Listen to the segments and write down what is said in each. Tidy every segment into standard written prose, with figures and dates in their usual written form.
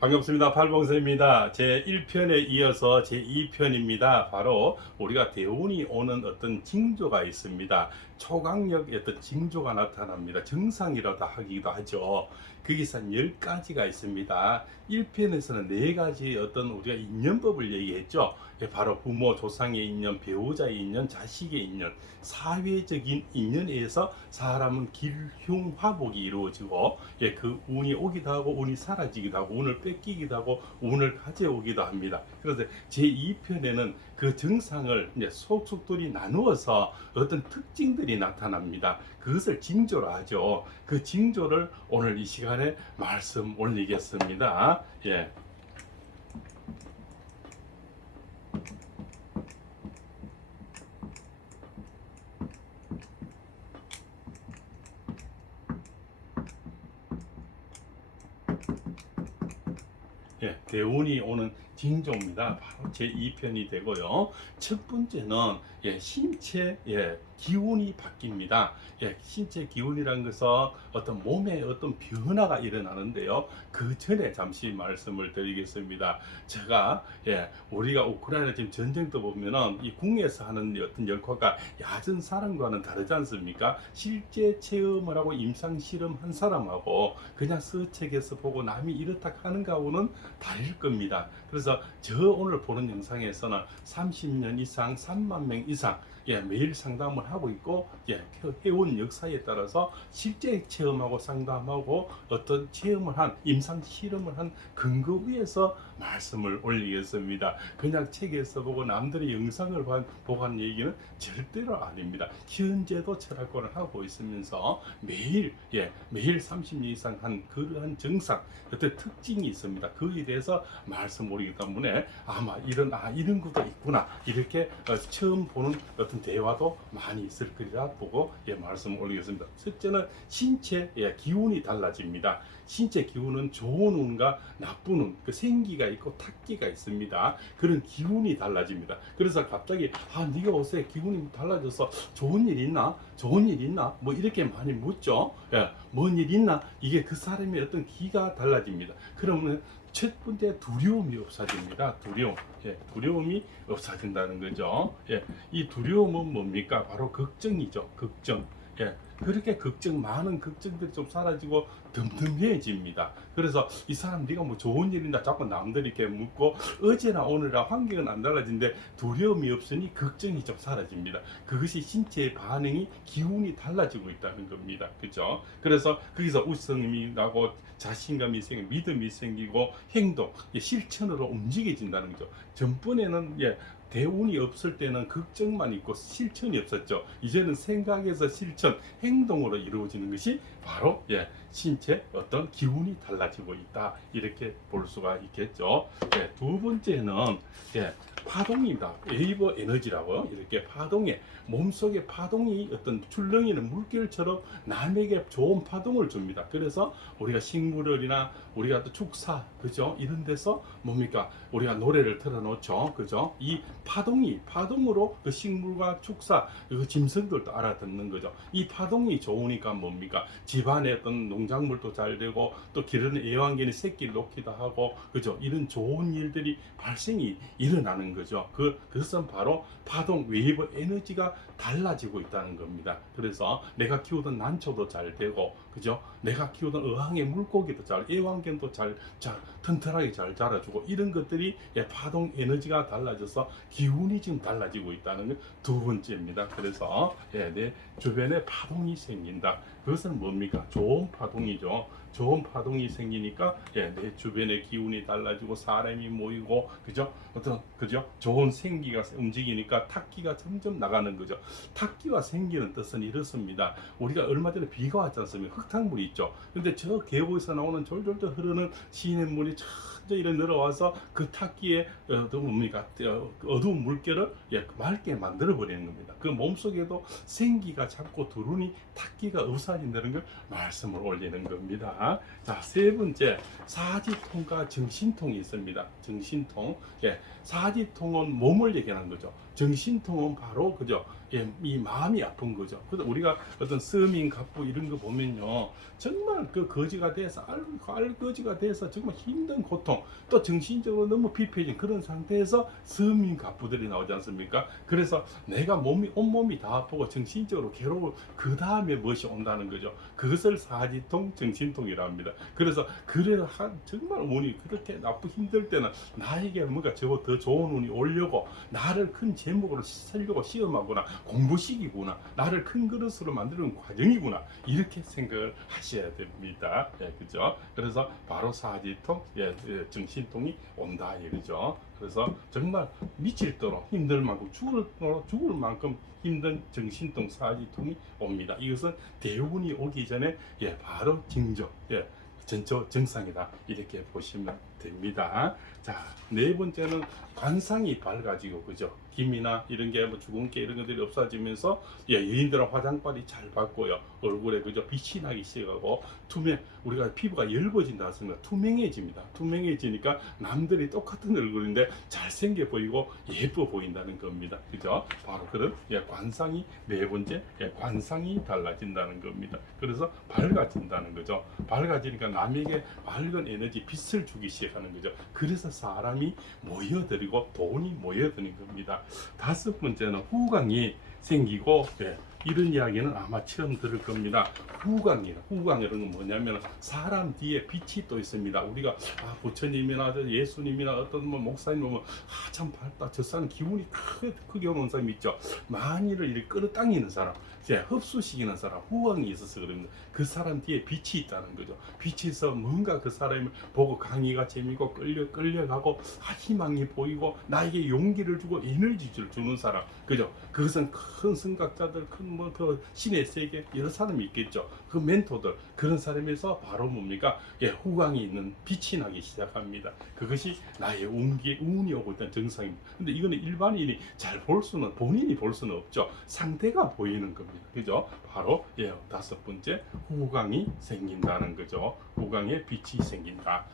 반갑습니다. 팔봉서입니다. 제 1편에 이어서 제 2편입니다. 바로 우리가 대운이 오는 어떤 징조가 있습니다. 초강력의 어떤 징조가 나타납니다. 정상이라도 하기도 하죠. 거기서 한 10가지가 있습니다. 1편에서는 4가지 어떤 우리가 인연법을 얘기했죠. 바로 부모, 조상의 인연, 배우자의 인연, 자식의 인연, 사회적인 인연에 의해서 사람은 길흉화복이 이루어지고 그 운이 오기도 하고 운이 사라지기도 하고 운을 뺏기기도 하고 운을 가져오기도 합니다. 그래서 제2편에는 그 정상을 이제 속속들이 나누어서 어떤 특징들이 나타납니다. 그것을 징조로 하죠. 그 징조를 오늘 이 시간에 말씀 올리겠습니다. 예. 대운이 오는 징조입니다. 바로 제2편이 되고요. 첫 번째는 신체 기운이 바뀝니다. 신체 기운이라는 것은 어떤 몸에 어떤 변화가 일어나는데요. 그 전에 잠시 말씀을 드리겠습니다. 제가 우리가 우크라이나 지금 전쟁도 보면은 이 궁에서 하는 어떤 역할과 야전 사람과는 다르지 않습니까? 실제 체험을 하고 임상 실험한 사람하고 그냥 서책에서 보고 남이 이렇다 하는 거하고는 다를 겁니다. 그래서 저 오늘 보는 영상에서는 30년 이상 3만 명 이상 매일 상담을 하고 있고 해온 역사에 따라서 실제 체험하고 상담하고 어떤 체험을 한 임상 실험을 한 근거 위에서 말씀을 올리겠습니다. 그냥 책에서 보고 남들의 영상을 보고 하는 얘기는 절대로 아닙니다. 현재도 철학권을 하고 있으면서 매일 30년 이상 한 그러한 정상 어떤 특징이 있습니다. 그에 대해서 말씀 올리기 때문에 아마 이런 것도 있구나 이렇게 처음 보는 어떤 대화도 많이 있을 거리라 보고 말씀 올리겠습니다. 첫째는 신체 기운이 달라집니다. 신체 기운은 좋은 운과 나쁜 운, 그 생기가 있고 탁기가 있습니다. 그런 기운이 달라집니다. 그래서 갑자기 네가 요새 기운이 달라져서 좋은 일 있나? 좋은 일 있나? 뭐 이렇게 많이 묻죠. 뭔 일 있나? 이게 그 사람의 어떤 기가 달라집니다. 그러면 첫 번째 두려움이 없어집니다. 두려움이 없어진다는 거죠. 이 두려움은 뭡니까? 바로 걱정이죠. 걱정. 그렇게 많은 걱정들이 좀 사라지고 덤덤해집니다. 그래서 이 사람 네가 뭐 좋은 일인가 자꾸 남들이 이렇게 묻고 어제나 오늘이나 환경은 안 달라진데 두려움이 없으니 걱정이 좀 사라집니다. 그것이 신체의 반응이 기운이 달라지고 있다는 겁니다. 그죠? 그래서 거기서 웃음이 나고 자신감이 생기고 믿음이 생기고 행동, 실천으로 움직여진다는 거죠. 전번에는 대운이 없을 때는 걱정만 있고 실천이 없었죠. 이제는 생각에서 실천, 행동으로 이루어지는 것이 바로 신체 어떤 기운이 달라지고 있다. 이렇게 볼 수가 있겠죠. 두 번째는 파동이다. 웨이브 에너지라고요. 이렇게 파동에 몸속에 파동이 어떤 출렁이는 물결처럼 남에게 좋은 파동을 줍니다. 그래서 우리가 식물이나 우리가 또 축사 그죠? 이런 데서 뭡니까? 우리가 노래를 틀어놓죠. 그죠? 이 파동으로 그 식물과 축사 그 짐승들도 알아듣는 거죠. 이 파동이 좋으니까 뭡니까? 집안에 어떤 농작물도 잘 되고 또 기르는 애완견이 새끼를 놓기도 하고 그죠? 이런 좋은 일들이 발생이 일어나는 거죠. 그것은 바로 파동 웨이브 에너지가 달라지고 있다는 겁니다. 그래서 내가 키우던 난초도 잘 되고 그죠? 내가 키우던 어항의 물고기도 애완견도 잘 튼튼하게 잘 자라주고 이런 것들이 파동 에너지가 달라져서 기운이 지금 달라지고 있다는 게 두 번째입니다. 그래서 내 주변에 파동이 생긴다. 그것은 뭡니까? 좋은 파동이죠. 좋은 파동이 생기니까 내 주변의 기운이 달라지고 사람이 모이고 그죠? 좋은 생기가 움직이니까 탁기가 점점 나가는 거죠. 탁기와 생기는 뜻은 이렇습니다. 우리가 얼마 전에 비가 왔지 않습니까? 흙탕물이 있죠. 근데 저 계곡에서 나오는 졸졸졸 흐르는 시냇물이 이렇게 늘어와서 그 탁기에 뭡니까? 어두운 물결을 맑게 만들어 버리는 겁니다. 그 몸속에도 생기가 자꾸 들어오니 탁기가 없어진다는 걸 말씀을 올리는 겁니다. 자, 세 번째 사지통과 정신통이 있습니다. 정신통. 사지통은 몸을 얘기하는 거죠. 정신통은 바로 그죠. 예, 이 마음이 아픈 거죠. 그래서 우리가 어떤 서민 갑부 이런 거 보면요, 정말 그 거지가 돼서 알거지가 돼서 정말 힘든 고통, 또 정신적으로 너무 비폐진 그런 상태에서 서민 갑부들이 나오지 않습니까? 그래서 내가 온몸이 다 아프고 정신적으로 괴로워 그 다음에 무엇이 온다는 거죠. 그것을 사지통, 정신통이라 합니다. 그래서 정말 운이 그렇게 나쁘 힘들 때는 나에게 뭔가 저거 더 좋은 운이 오려고 나를 큰 제목으로 살려고 시험하거나 공부식이구나, 나를 큰 그릇으로 만드는 과정이구나, 이렇게 생각을 하셔야 됩니다. 예, 그죠? 그래서 바로 사지통, 정신통이 온다 이거죠. 그래서 정말 미칠도록 힘들 만큼 죽을 만큼 힘든 정신통, 사지통이 옵니다. 이것은 대운이 오기 전에 바로 징조, 전초 정상이다 이렇게 보시면 됩니다. 자, 네 번째는 관상이 밝아지고 그죠. 김이나 이런 게 뭐 주근깨 이런 것들이 없어지면서 여인들은 화장빨이 잘 받고요. 얼굴에 그죠 빛이 나기 시작하고 우리가 피부가 엷어진다 했습니다. 투명해집니다. 투명해지니까 남들이 똑같은 얼굴인데 잘생겨 보이고 예뻐 보인다는 겁니다. 그죠? 바로 그런 관상이 네 번째 관상이 달라진다는 겁니다. 그래서 밝아진다는 거죠. 밝아지니까 남에게 밝은 에너지 빛을 주기 시작하는 거죠. 그래서 사람이 모여들고 돈이 모여드는 겁니다. 다섯 번째는 후광이 생기고 이런 이야기는 아마 처음 들을 겁니다. 후광이라는 건 뭐냐면 사람 뒤에 빛이 또 있습니다. 우리가 부처님이나 예수님이나 어떤 목사님 보면 참 밝다, 저 사람 기운이 크게 오는 사람이 있죠. 만일을 이렇게 끌어당기는 사람, 흡수시키는 사람, 후광이 있어서 그럽니다. 그 사람 뒤에 빛이 있다는 거죠. 빛이 있어 뭔가 그 사람을 보고 강의가 재미고 끌려가고 희망이 보이고 나에게 용기를 주고 에너지를 주는 사람, 그죠? 그것은 큰 성각자들, 큰 그 신의 세계 여러 사람이 있겠죠. 그 멘토들, 그런 사람에서 바로 뭡니까? 후광이 있는 빛이 나기 시작합니다. 그것이 나의 운이 오고 있다는 정상입니다. 근데 이거는 일반인이 잘 볼 수는, 본인이 볼 수는 없죠. 상대가 보이는 겁니다. 그죠? 바로 다섯 번째 후광이 생긴다는 거죠. 후광에 빛이 생긴다.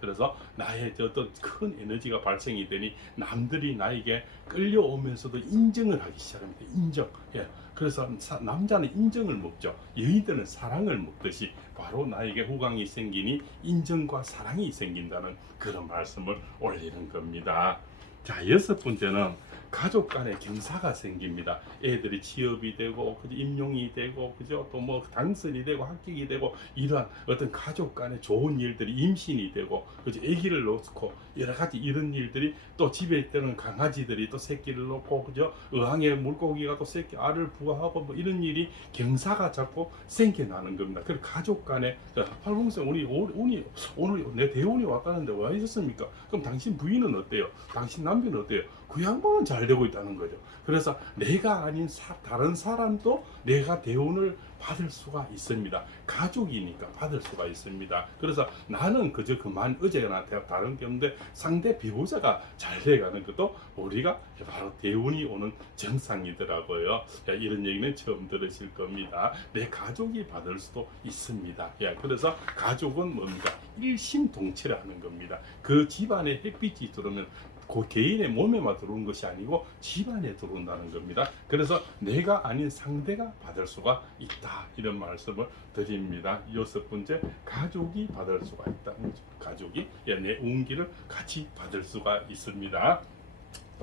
그래서 나의 어떤 큰 에너지가 발생이 되니 남들이 나에게 끌려오면서도 인정을 하기 시작합니다. 인정. 그래서 남자는 인정을 먹죠. 여인들은 사랑을 먹듯이 바로 나에게 후광이 생기니 인정과 사랑이 생긴다는 그런 말씀을 올리는 겁니다. 자, 여섯 번째는 가족 간에 경사가 생깁니다. 애들이 취업이 되고, 임용이 되고, 그죠? 또 뭐 당선이 되고, 합격이 되고, 이러한 어떤 가족 간에 좋은 일들이 임신이 되고, 그죠? 아기를 놓고, 여러 가지 이런 일들이 또 집에 있던 강아지들이 또 새끼를 놓고, 그죠? 어항에 물고기가 또 새끼 알을 부화하고, 뭐 이런 일이 경사가 자꾸 생겨나는 겁니다. 그리고 가족 간에, 팔공생 오늘 내 대운이 왔다는데 왜 있었습니까? 그럼 당신 부인은 어때요? 당신 남편은 어때요? 그 양반은 잘 되고 있다는 거죠. 그래서 내가 아닌 다른 사람도 내가 대운을 받을 수가 있습니다. 가족이니까 받을 수가 있습니다. 그래서 나는 그저 어제나 다른 게 없는데 상대 배우자가 잘 돼가는 것도 우리가 바로 대운이 오는 정상이더라고요. 이런 얘기는 처음 들으실 겁니다. 내 가족이 받을 수도 있습니다. 그래서 가족은 뭡니까? 일심동체라는 겁니다. 그 집안에 햇빛이 들어오면 그 개인의 몸에만 들어오는 것이 아니고 집안에 들어온다는 겁니다. 그래서 내가 아닌 상대가 받을 수가 있다, 이런 말씀을 드립니다. 여섯 번째, 가족이 받을 수가 있다는 거죠. 가족이 내 운기를 같이 받을 수가 있습니다.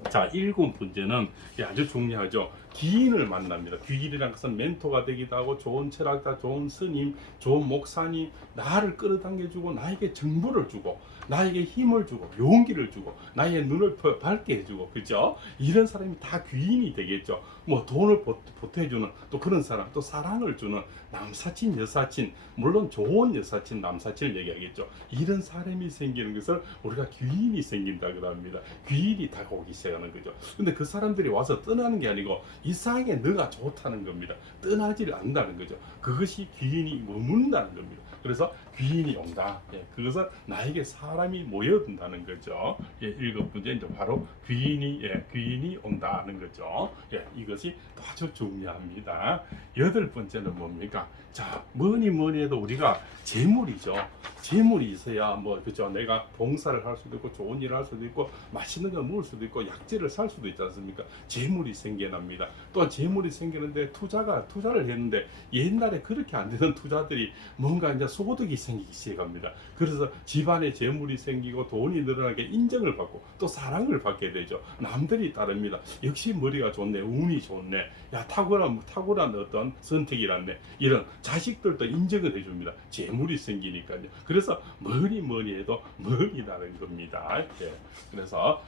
자, 일곱 번째는 아주 중요하죠. 귀인을 만납니다. 귀인이란 것은 멘토가 되기도 하고 좋은 철학자, 좋은 스님, 좋은 목사님, 나를 끌어당겨주고 나에게 정보를 주고 나에게 힘을 주고 용기를 주고 나의 눈을 밝게 해주고, 그죠? 이런 사람이 다 귀인이 되겠죠. 뭐 돈을 보태주는 또 그런 사람, 또 사랑을 주는 남사친, 여사친, 물론 좋은 여사친, 남사친을 얘기하겠죠. 이런 사람이 생기는 것을 우리가 귀인이 생긴다 그럽니다. 귀인이 다가오기 시작하는 거죠. 근데 그 사람들이 와서 떠나는 게 아니고 이상하게 너가 좋다는 겁니다. 떠나지를 않는다는 거죠. 그것이 귀인이 머문다는 겁니다. 그래서 귀인이 온다. 예, 그것은 나에게 사람이 모여든다는 거죠. 예, 7번째 이제 바로 귀인이 온다는 거죠. 예, 이것이 아주 중요합니다. 8번째는 뭡니까? 자, 뭐니 해도 우리가 재물이죠. 재물이 있어야 뭐 그죠? 내가 봉사를 할 수도 있고 좋은 일을 할 수도 있고 맛있는 걸 먹을 수도 있고 약재를 살 수도 있지 않습니까? 재물이 생겨납니다. 또 재물이 생기는데 투자를 했는데 옛날에 그렇게 안 되던 투자들이 뭔가 이제 소득이 생기기 시작합니다. 그래서 집안에 재물이 생기고 돈이 늘어나게 인정을 받고 또 사랑을 받게 되죠. 남들이 따릅니다. 역시 머리가 좋네, 운이 좋네, 야 탁월한 어떤 선택이란네, 이런 자식들도 인정을 해줍니다. 재물이 생기니까요. 그래서 뭐니 해도 머니라는 겁니다. 예. 그래서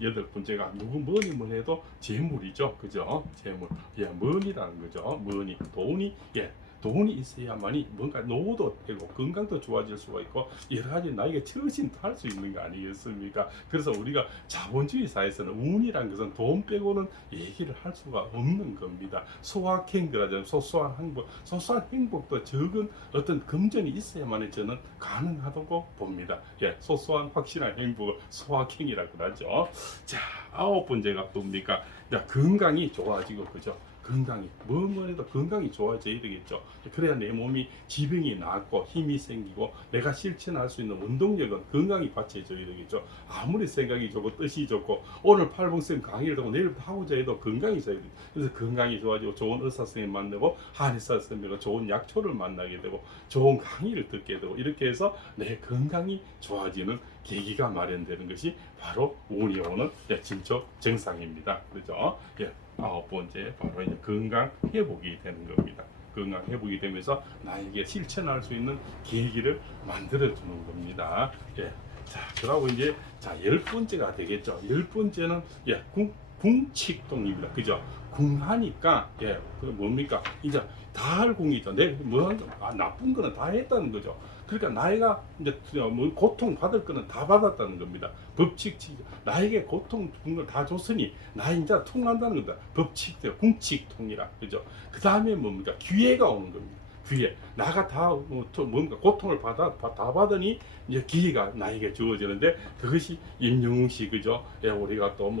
8번째가 누구 뭐니 해도 재물이죠. 그죠? 재물. 예, 머니라는 거죠. 머니. 돈이, 돈이 있어야만이 뭔가 노후도 되고 건강도 좋아질 수가 있고 여러 가지 나에게 처신도 할 수 있는 거 아니겠습니까? 그래서 우리가 자본주의 사회에서는 운이란 것은 돈 빼고는 얘기를 할 수가 없는 겁니다. 소확행그라잖아요. 소소한 행복도 적은 어떤 금전이 있어야만이 저는 가능하다고 봅니다. 예, 소소한 확실한 행복을 소확행이라고 하죠. 자, 9번째가 뭡니까? 건강이 좋아지고, 그죠? 건강이 뭐해도 건강이 좋아져야 되겠죠. 그래야 내 몸이 지병이 낫고 힘이 생기고 내가 실천할 수 있는 운동력은 건강이 받쳐줘야 되겠죠. 아무리 생각이 좋고 뜻이 좋고 오늘 팔봉쌤 강의를 듣고 내일부터 하고자 해도 건강이 있어야 돼요. 그래서 건강이 좋아지고 좋은 의사 선생님 만나고 한의사 선생님과 좋은 약초를 만나게 되고 좋은 강의를 듣게 되고 이렇게 해서 내 건강이 좋아지는 계기가 마련되는 것이 바로 운이 오는 진짜 정상입니다. 그렇죠? 예. 9번째 바로 이제 건강 회복이 되는 겁니다. 건강 회복이 되면서 나에게 실천할 수 있는 계기를 만들어 주는 겁니다. 예. 자, 그러고 이제 10번째가 되겠죠. 10번째는 궁칙동입니다. 그죠? 궁하니까 그 뭡니까? 이제 다 할 궁이죠. 나쁜 거는 다 했다는 거죠. 그러니까 나이가 이제 뭐 고통 받을 거는 다 받았다는 겁니다. 나에게 고통 준 걸 다 줬으니 나 이제 통한다는 겁니다. 궁칙통이라 그죠? 그 다음에 뭡니까? 기회가 오는 겁니다. 기회. 나가 다 뭔가 고통을 다 받으니 이제 기회가 나에게 주어지는데 그것이 임영웅 씨 그죠? 예, 우리가 또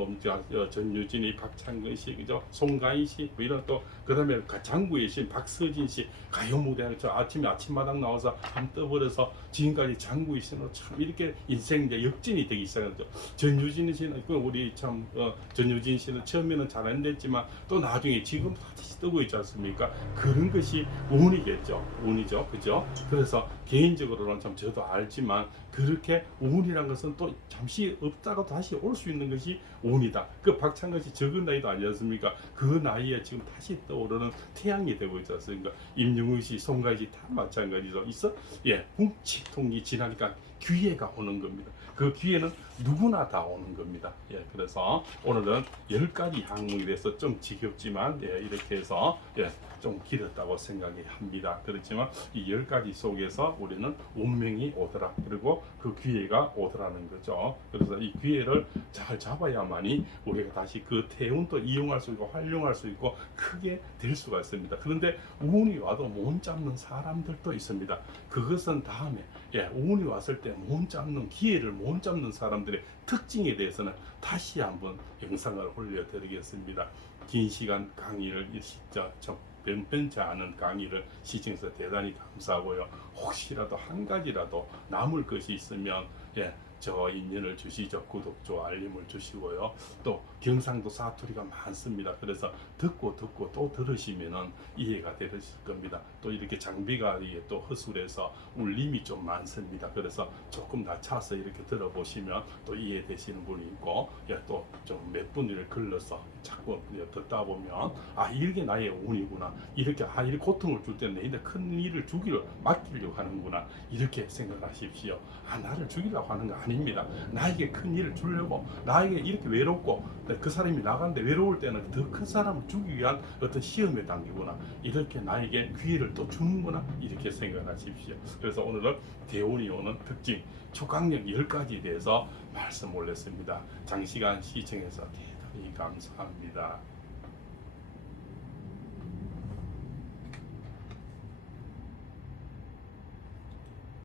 전유진이, 박창근 씨 그죠? 송가인 씨 뭐 이런 또 그다음에 장구의 신 박서진 씨 가요 무대 아침마당 나와서 함 떠버려서 지금까지 장구의 신으로 참 이렇게 인생 이제 역진이 되기 시작했죠. 전유진 씨는 우리 참 전유진 씨는 처음에는 잘 안 됐지만 또 나중에 지금 다시 뜨고 있지 않습니까? 그런 것이 운이죠, 그죠? 그래서 개인적으로는 참 저도 알지만 그렇게 운이란 것은 또 잠시 없다가 다시 올 수 있는 것이 운이다. 그 박찬근 씨 적은 나이도 아니지 않습니까? 그 나이에 지금 다시 떠오르는 태양이 되고 있지 않습니까? 임영웅 씨, 송가인 씨 다 마찬가지죠. 궁치통이 지나니까 기회가 오는 겁니다. 그 기회는 누구나 다 오는 겁니다. 그래서 오늘은 10가지 항목에 대해서 좀 지겹지만 이렇게 해서 좀 길었다고 생각이 합니다. 그렇지만 이 10가지 속에서 우리는 운명이 오더라. 그리고 그 기회가 오더라는 거죠. 그래서 이 기회를 잘 잡아야만이 우리가 다시 그 태운도 이용할 수 있고 활용할 수 있고 크게 될 수가 있습니다. 그런데 운이 와도 못 잡는 사람들도 있습니다. 그것은 다음에 운이 왔을 때 기회를 못 잡는 사람들의 특징에 대해서는 다시 한번 영상을 올려드리겠습니다. 긴 시간 강의를 변변치 않은 강의를 시청해서 대단히 감사하고요. 혹시라도 한 가지라도 남을 것이 있으면 저 인연을 주시죠. 구독, 좋아요, 알림을 주시고요. 또 경상도 사투리가 많습니다. 그래서 듣고 또 들으시면은 이해가 되실 겁니다. 또 이렇게 장비가 또 허술해서 울림이 좀 많습니다. 그래서 조금 낮춰서 이렇게 들어보시면 또 이해되시는 분이 있고 또 좀 몇 분을 걸러서 자꾸 듣다 보면 이게 나의 운이구나. 이렇게 고통을 줄 때는 내인데 큰 일을 맡기려고 하는구나. 이렇게 생각하십시오. 나를 죽이려고 하는 거 아닙니다. 나에게 큰 일을 주려고 나에게 이렇게 외롭고 그 사람이 나가는데 외로울 때는 더 큰 사람을 주기 위한 어떤 시험에 당기구나. 이렇게 나에게 기회를 또 주는구나. 이렇게 생각하십시오. 그래서 오늘은 대운이 오는 특징 초강력 10가지에 대해서 말씀 올렸습니다. 장시간 시청해서 대단히 감사합니다.